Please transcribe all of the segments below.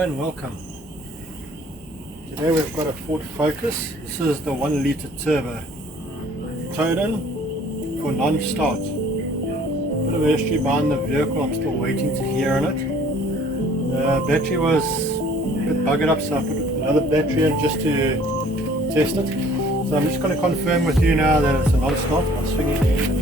Hello and welcome. Today we've got a Ford Focus. This is the 1 litre turbo. Towed in for non-start. Bit of a history behind the vehicle, I'm still waiting to hear on it. The battery was a bit buggered up, so I put another battery in just to test it. So I'm just going to confirm with you now that it's a non-start. I'll swing it in.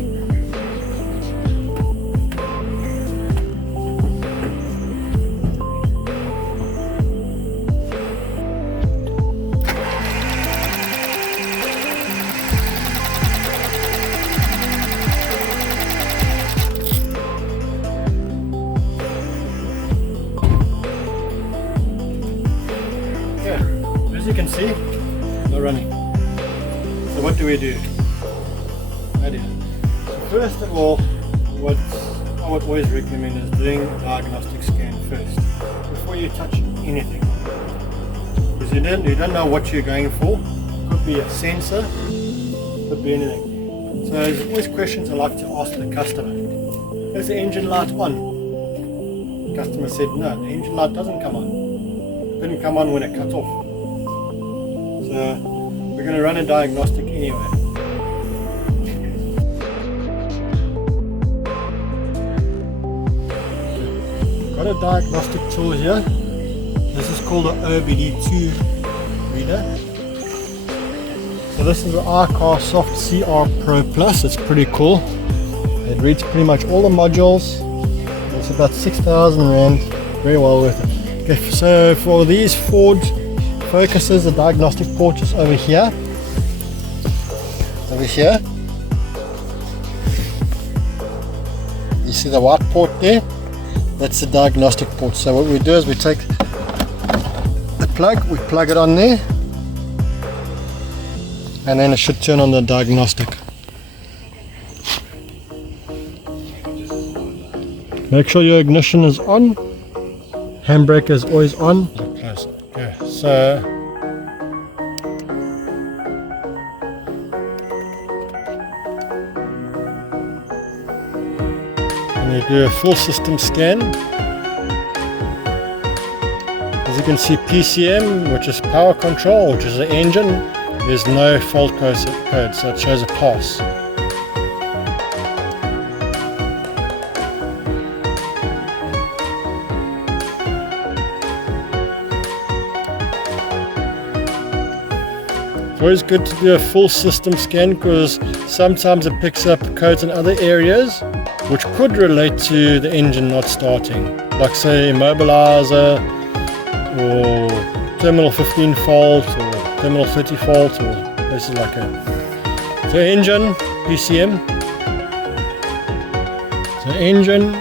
As you can see, they're running. So what do we do? So first of all, what I would always recommend is doing a diagnostic scan first before you touch anything, because you don't know what you're going for. It could be a sensor, could be anything. So there's always questions I like to ask the customer. Is the engine light on? The customer said no, the engine light doesn't come on. It didn't come on when it cut off. So we're going to run a diagnostic anyway. Got a diagnostic tool here. This is called an OBD2 reader. So this is the iCar Soft CR Pro Plus. It's pretty cool. It reads pretty much all the modules. It's about 6,000 Rand. Very well worth it. Okay, so for these Ford Focuses, the diagnostic port is over here. You see the white port there? That's the diagnostic port. So what we do is we take the plug, we plug it on there, and then it should turn on the diagnostic. Make sure your ignition is on, handbrake is always on. Okay, so and you do a full system scan. As you can see, PCM, which is power control, which is the engine, there's no fault code, so it shows a pass. It's always good to do a full system scan, because sometimes it picks up codes in other areas which could relate to the engine not starting, like say immobilizer or terminal 15 fault or terminal 30 fault or places like that. So engine, PCM. So engine,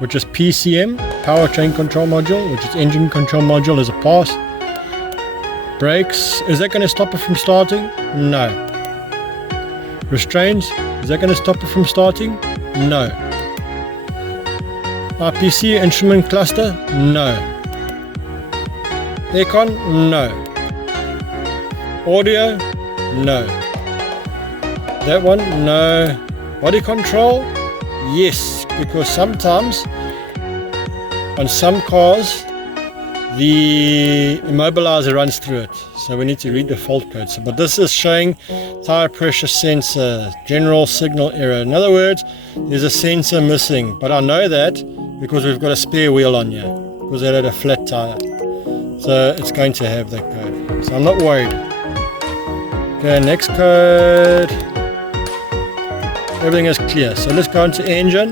which is PCM, powertrain control module, which is engine control module, is a pass. Brakes, is that going to stop it from starting? No. Restraints, is that going to stop it from starting? No. RPC, instrument cluster? No. Aircon? No. Audio? No. That one? No. Body control? Yes, because sometimes on some cars the immobilizer runs through it, so we need to read the fault code. But this is showing tire pressure sensor, general signal error. In other words, there's a sensor missing, but I know that because we've got a spare wheel on here, because it had a flat tire, so it's going to have that code, so I'm not worried. Okay, next code, everything is clear. So let's go into engine,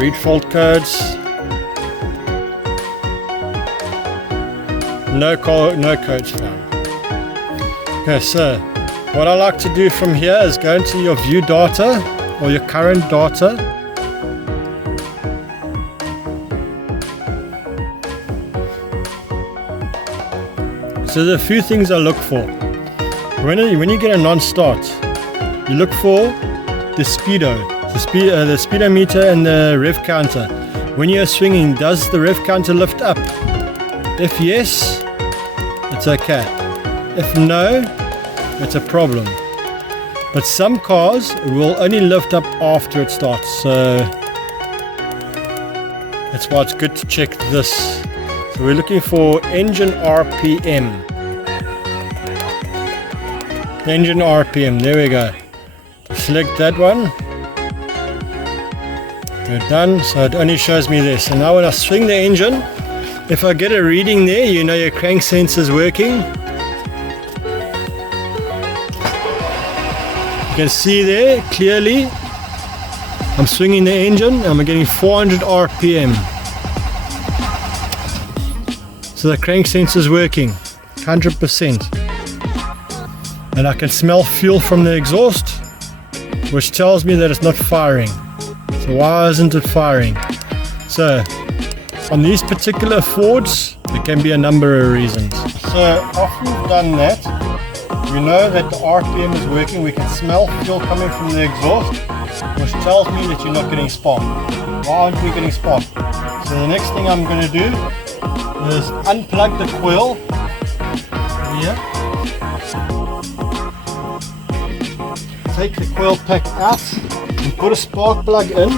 read fault codes. No codes found. Okay, so what I like to do from here is go into your view data or your current data. So there are a few things I look for. When you get a non-start, you look for the speedo, the speedometer and the rev counter. When you're swinging, does the rev counter lift up? If yes, it's okay. If no, it's a problem. But some cars will only lift up after it starts. So That's why it's good to check this. So we're looking for engine RPM. Engine RPM, there we go. Select that one. We're done, so it only shows me this. So now when I swing the engine, if I get a reading there, you know your crank sensor is working. You can see there clearly I'm swinging the engine and I'm getting 400 RPM. So the crank sensor is working 100%. And I can smell fuel from the exhaust, which tells me that it's not firing. So why isn't it firing? So on these particular Fords, there can be a number of reasons. So after we've done that, we know that the RPM is working. We can smell fuel coming from the exhaust, which tells me that you're not getting spark. Why aren't we getting spark? So the next thing I'm going to do is unplug the coil here. Take the coil pack out and put a spark plug in,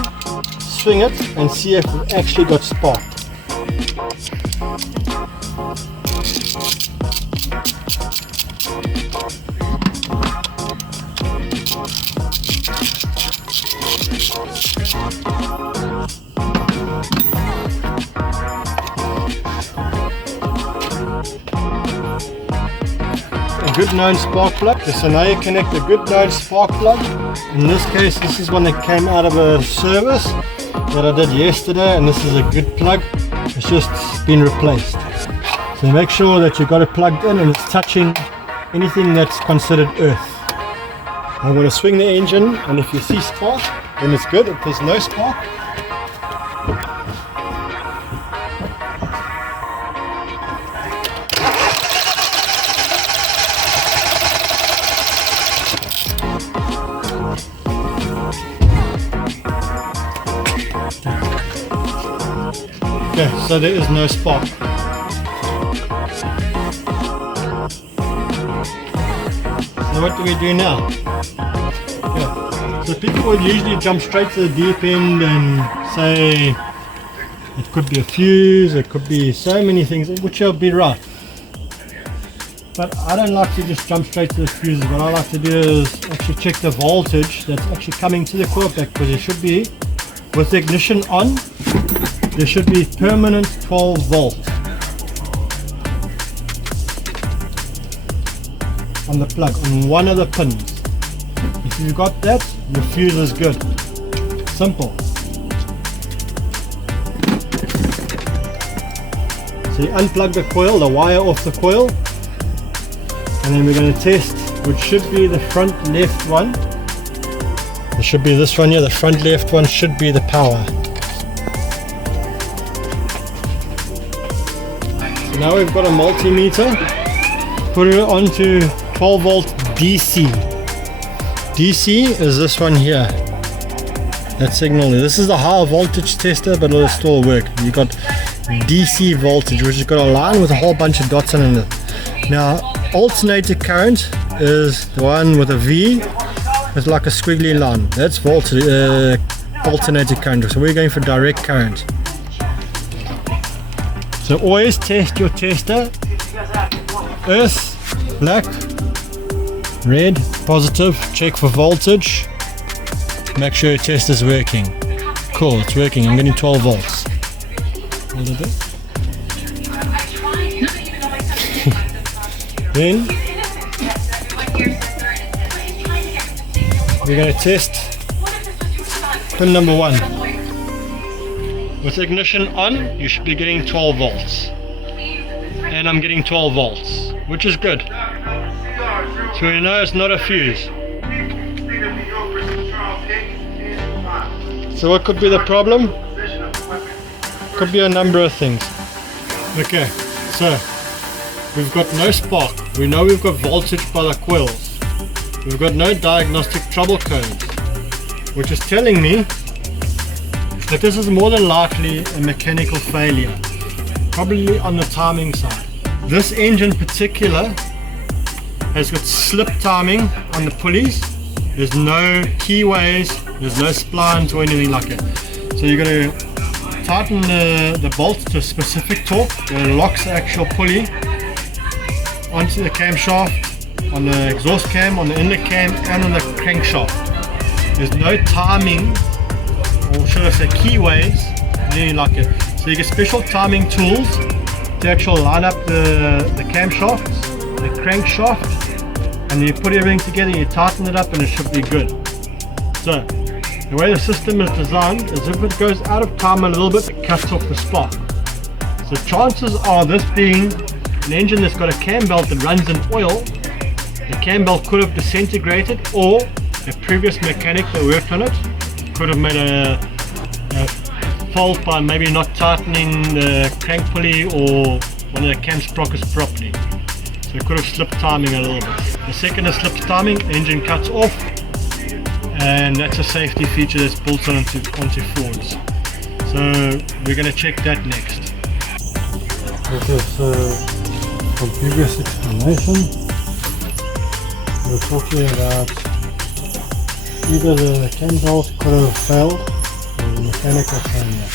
swing it and see if it actually got spark. A good known spark plug. So now you connect a good known spark plug. In this case, this is one that came out of a service that I did yesterday, and this is a good plug. It's just been replaced. So make sure that you've got it plugged in and it's touching anything that's considered earth. I'm going to swing the engine, and if you see spark, then it's good. If there's no spark, okay, so there is no spark. So what do we do now? Yeah. So people would usually jump straight to the deep end and say it could be a fuse, it could be so many things, which will be right. But I don't like to just jump straight to the fuses. What I like to do is actually check the voltage that's actually coming to the coil pack, because it should be, with the ignition on, there should be permanent 12 volt on the plug, on one of the pins. If you've got that, your fuse is good. Simple. So you unplug the coil, the wire off the coil, and then we're going to test, which should be the front left one. It should be this one here, the front left one should be the power. So now we've got a multimeter, put it onto 12 volt DC. DC is this one here, that signal. This is the high voltage tester, but it'll still work. You've got DC voltage, which has got a line with a whole bunch of dots on it. Now alternator current is the one with a V. It's like a squiggly line. That's alternator current. So we're going for direct current. So always test your tester. Earth, black, red, positive. Check for voltage. Make sure your test is working. Cool, it's working. I'm getting 12 volts. Hold it there. Then we're going to test pin number 1. With ignition on, you should be getting 12 volts. And I'm getting 12 volts, which is good. So we know it's not a fuse. So what could be the problem? Could be a number of things. Okay, so we've got no spark. We know we've got voltage by the coils. We've got no diagnostic trouble codes, which is telling me that this is more than likely a mechanical failure, probably on the timing side. This engine in particular has got slip timing on the pulleys. There's no keyways, there's no splines or anything like it. So you're going to tighten the bolt to a specific torque that locks the actual pulley onto the camshaft, on the exhaust cam, on the inlet cam, and on the crankshaft. There's no timing, or should I say keyways, anything like it. So you get special timing tools to actually line up the camshafts, the crankshaft, and you put everything together, you tighten it up, and it should be good. So the way the system is designed is if it goes out of time a little bit, it cuts off the spark. So chances are, this being an engine that's got a cam belt that runs in oil, the cam belt could have disintegrated, or a previous mechanic that worked on it could have made a fault by maybe not tightening the crank pulley or one of the cam sprockets properly. So it could have slipped timing a little bit. The second it slips timing, the engine cuts off, and that's a safety feature that's built onto Fords. So we're going to check that next. Okay, so from previous explanation, we're talking about either the cam belt could have failed or the mechanical failure.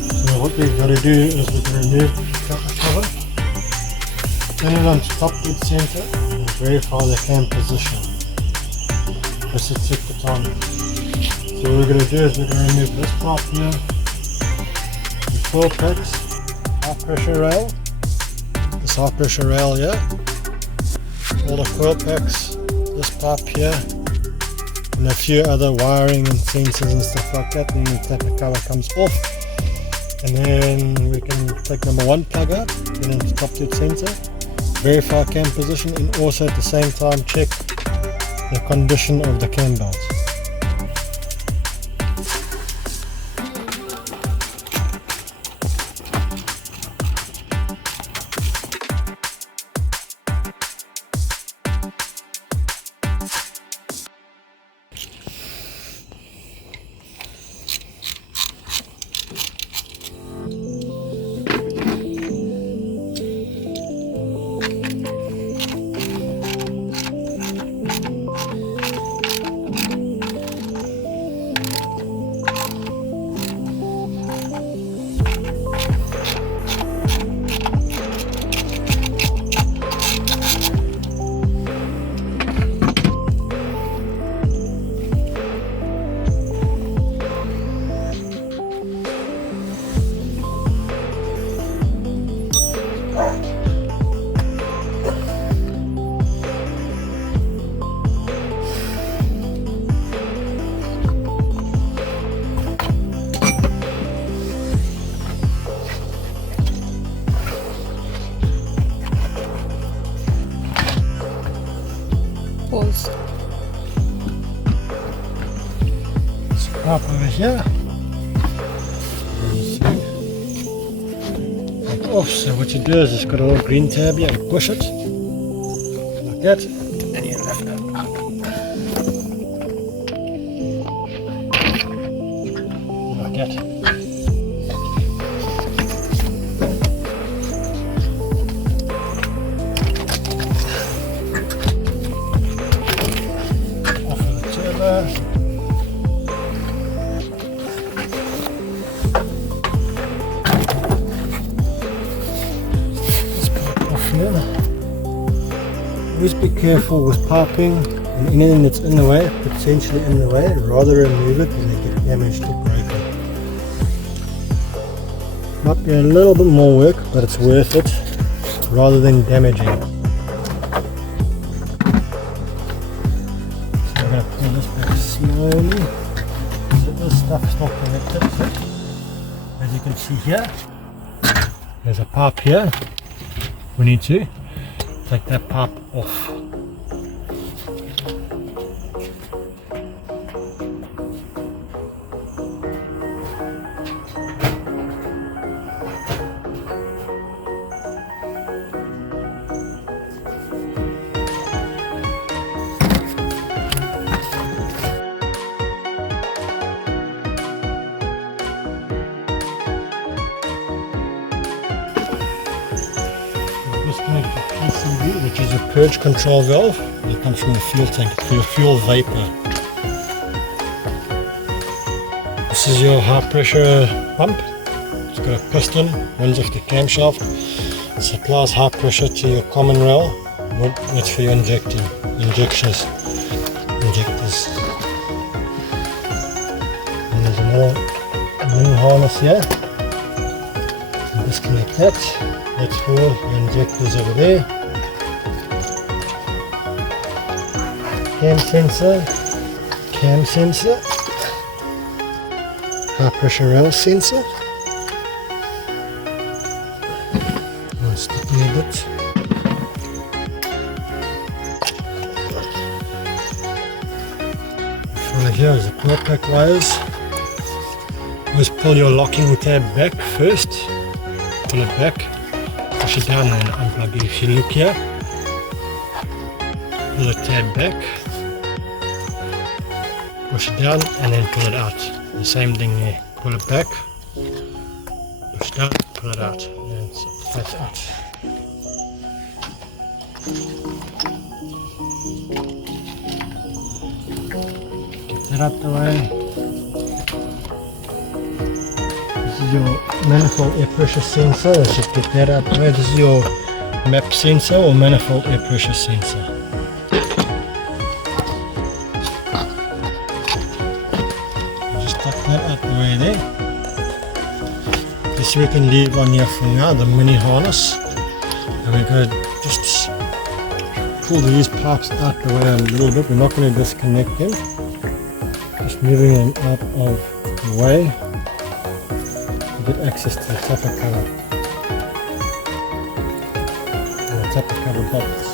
So what we've got to do is we're going to remove the cover cover, turn it on top dead center, and verify the cam position. This is check the timing. So what we're going to do is we're going to remove this part here, the coil packs, High pressure rail, this high pressure rail here, all the coil packs, this pipe here, and a few other wiring and sensors and stuff like that, and the cover comes off. And then we can take number 1 plug out, put in the top dead center, verify cam position, and also at the same time check the condition of the cam belt. Pause. It's up over here. Take off. So what you do is it's got a little green tab here, you push it like that, and you lift it up. Like that. Always be careful with piping and anything that's in the way, potentially in the way, rather remove it than they get damaged or broken. Might be a little bit more work, but it's worth it rather than damaging. So I'm going to pull this back slowly. So this stuff is not connected. So as you can see here, there's a pipe here. We need to take that pipe off. PCV, which is a purge control valve that comes from the fuel tank for your fuel vapor. This is your high pressure pump, It's got a piston, runs off the camshaft, supplies high pressure to your common rail. That's for your injectors. And there's another mini harness here. Disconnect that. That's for your injectors over there. Cam sensor, high pressure rail sensor. I'll stick it a bit. Follow here is the pull pack wires. Always pull your locking tab back first. Pull it back, push it down and unplug it. If you look here, pull the tab back, push it down and then pull it out. The same thing there. Pull it back, push down, pull it out, and that's out. Get that out the way. This is your manifold air pressure sensor. I should get that out the way. This is your map sensor or manifold air pressure sensor. Just tuck that out the way there. This we can leave on here for now, the mini harness. And we're going to just pull these pipes out the way a little bit. We're not going to disconnect them. Just moving them out of the way to get access to the tapper cover. And the tapper cover bolts.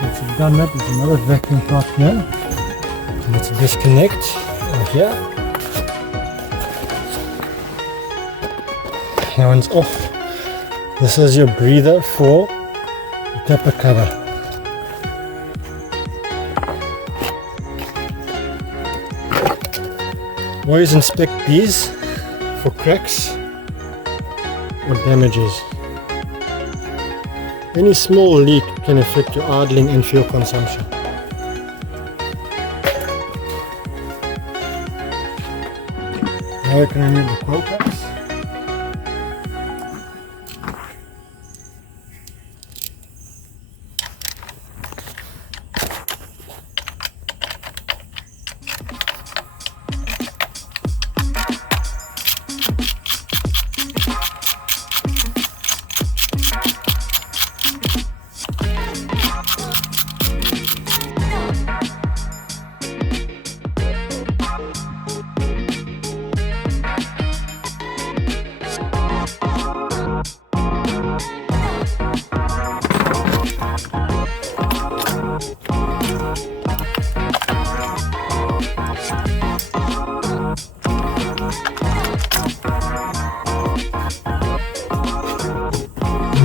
Once you've done that, there's another vacuum pipe here. Let's disconnect over here. That one's off. This is your breather for the tapper cover. Always inspect these for cracks or damages. Any small leak can affect your idling and fuel consumption. Now we can remove the coil packs.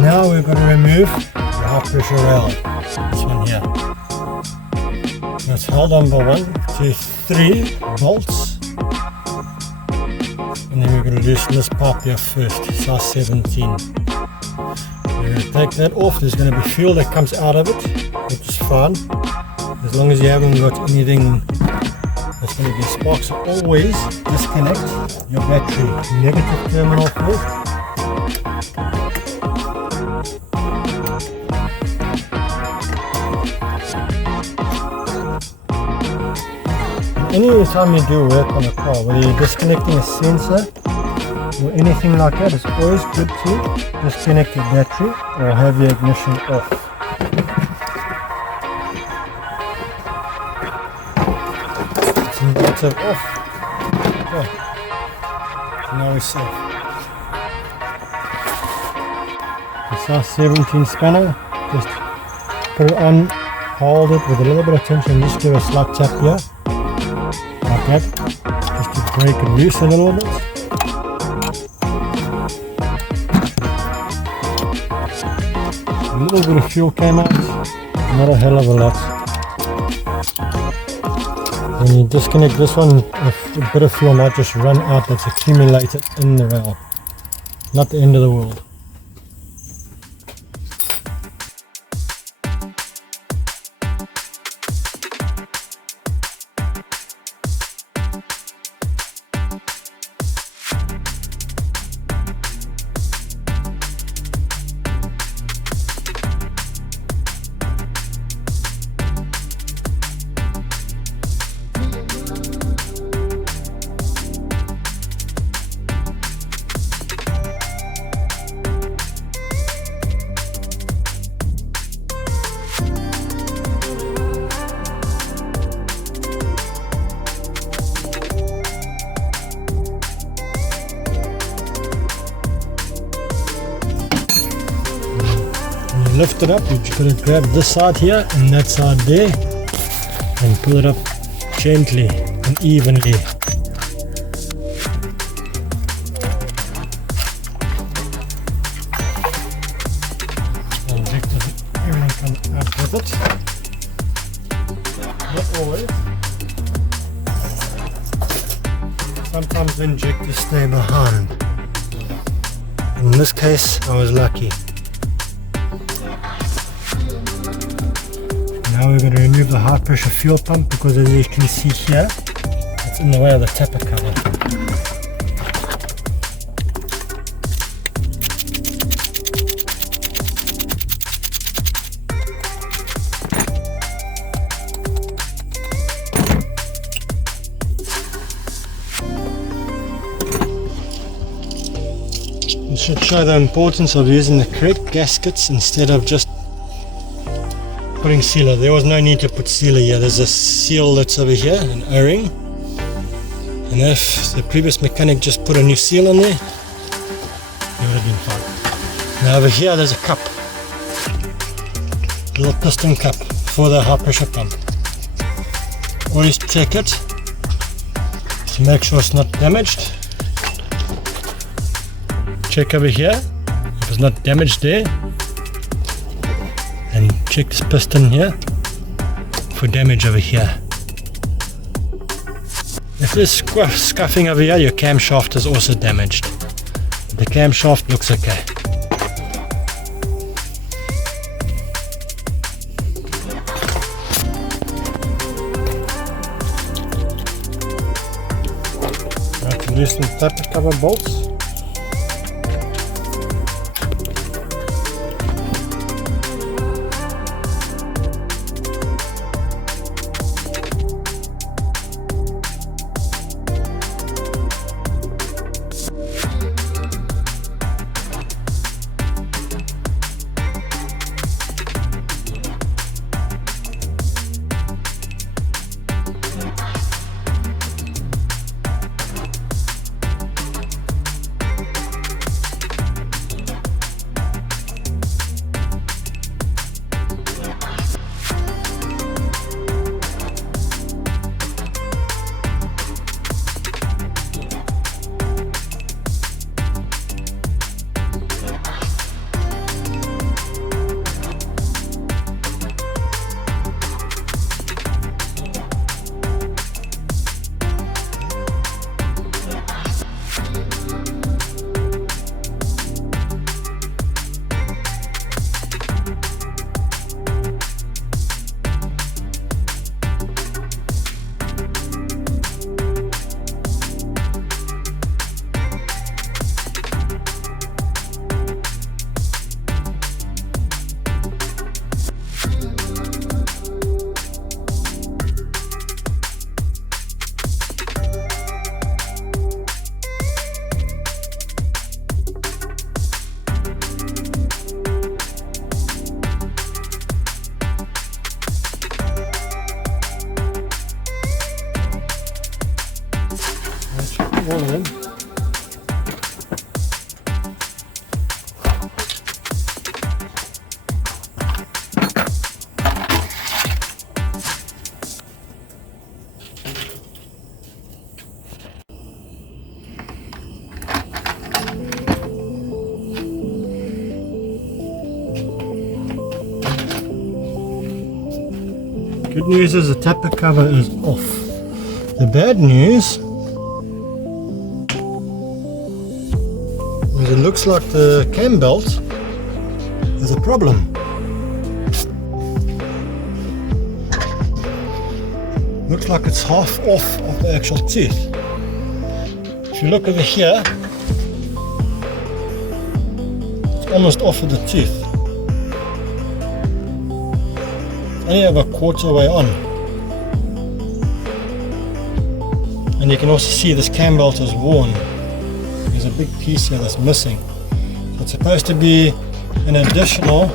Now we're going to remove the high pressure rail, this one here. It's held on by 1, 2, 3 bolts, and then we're going to loosen this pipe here first, size 17. We're going to take that off. There's going to be fuel that comes out of it, which is fine, as long as you haven't got anything that's going to be sparks. So always disconnect your battery negative terminal first. Any time you do work on a car, whether you're disconnecting a sensor or anything like that, it's always good to disconnect your battery or have your ignition off. It's inverter off. Okay. So now we're safe. The size 17 spanner, just put it on, hold it with a little bit of tension, just give a slight tap here. Like that, just to break it loose a little bit. A little bit of fuel came out, not a hell of a lot. When you disconnect this one, a bit of fuel might just run out that's accumulated in the rail. Not the end of the world. lift it up, you're just going to grab this side here and that side there and pull it up gently and evenly. Inject everything comes out with it. Not always. Sometimes the injectors stay behind. In this case, I was lucky. Now we're going to remove the high pressure fuel pump because, as you can see here, it's in the way of the tapper cover. This should show the importance of using the correct gaskets instead of just putting sealer. There was no need to put sealer here. There's a seal that's over here, an O-ring, and if the previous mechanic just put a new seal on there, it would have been fine. Now over here there's a cup, a little piston cup for the high pressure pump. Always check it to make sure it's not damaged. Check over here if it's not damaged there, and check this piston here for damage over here. If there's scuffing over here, your camshaft is also damaged. The camshaft looks okay. Now to loosen the tapper cover bolts. All of them. Good news is the tapper cover is off. The bad news is it looks like the cam belt has a problem. Looks like it's half off of the actual tooth. If you look over here, it's almost off of the tooth. Only have a quarter way on, and you can also see this cam belt is worn. There's a big piece here that's missing. So it's supposed to be an additional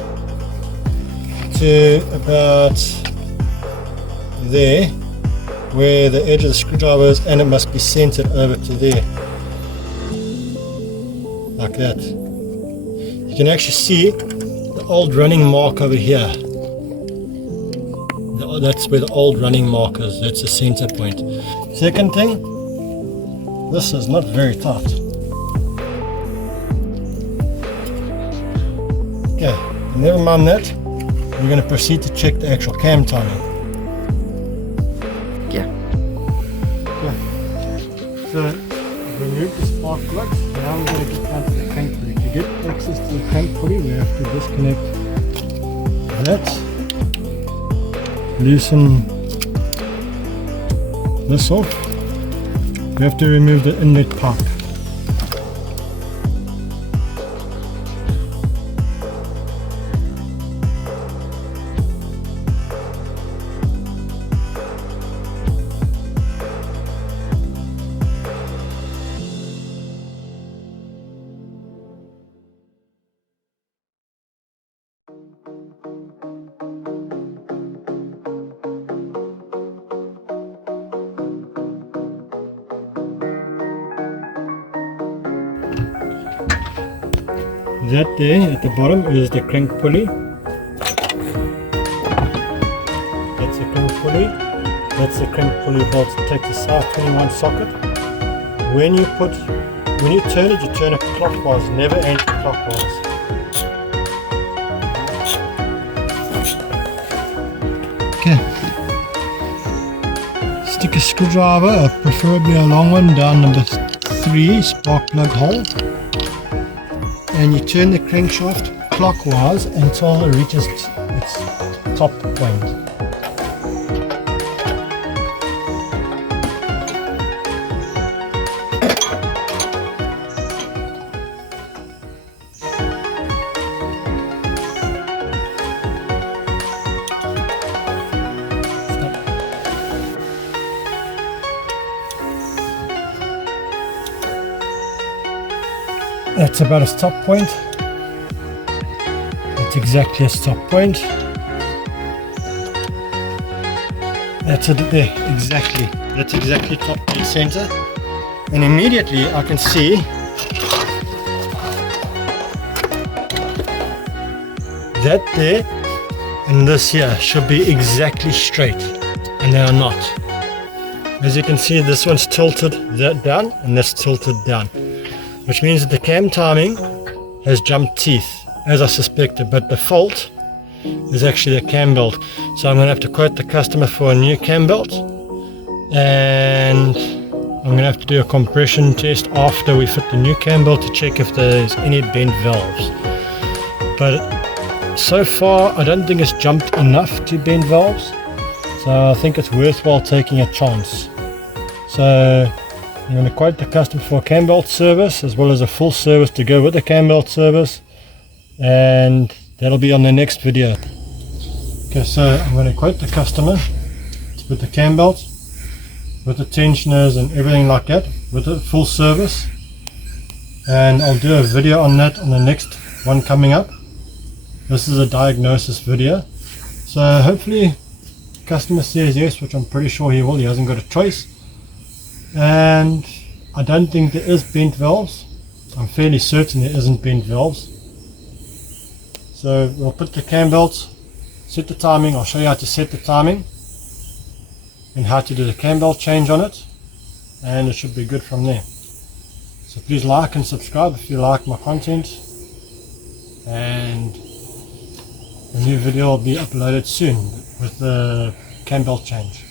to about there where the edge of the screwdriver is, and it must be centered over to there like that. You can actually see the old running mark over here. That's where the old running mark is. That's the center point. Second thing, this is not very tight. Okay, never mind that. We're going to proceed to check the actual cam timing. Yeah. So remove the spark plug. Now we're going to get down to the crank pulley. To get access to the crank pulley, we have to disconnect that. Loosen this off. We have to remove the inlet pipe. That there at the bottom is the crank pulley. That's the crank pulley. That's the crank pulley bolt to take the size 21 socket. When you turn it, you turn it clockwise, never anti-clockwise. Okay. Stick a screwdriver, preferably a long one, down number 3 spark plug hole. And you turn the crankshaft clockwise until it reaches its top point. That's about its top point. That's exactly its top point. That's it there, exactly. That's exactly top dead center. And immediately I can see that there and this here should be exactly straight, and they are not. As you can see, this one's tilted down and that's tilted down, which means that the cam timing has jumped teeth, as I suspected, but the fault is actually the cam belt. So I'm going to have to quote the customer for a new cam belt, and I'm going to have to do a compression test after we fit the new cam belt to check if there's any bent valves. But so far I don't think it's jumped enough to bend valves, so I think it's worthwhile taking a chance. So I'm going to quote the customer for a cam belt service as well as a full service to go with the cam belt service, and that'll be on the next video. Okay, so I'm going to quote the customer with the cam belt, with the tensioners and everything like that, with a full service, and I'll do a video on that on the next one coming up. This is a diagnosis video, so hopefully the customer says yes, which I'm pretty sure he will. He hasn't got a choice. And I don't think there is bent valves. I'm fairly certain there isn't bent valves. So we'll put the cam belt, set the timing. I'll show you how to set the timing and how to do the cam belt change on it, and it should be good from there. So please like and subscribe if you like my content, and a new video will be uploaded soon with the cam belt change.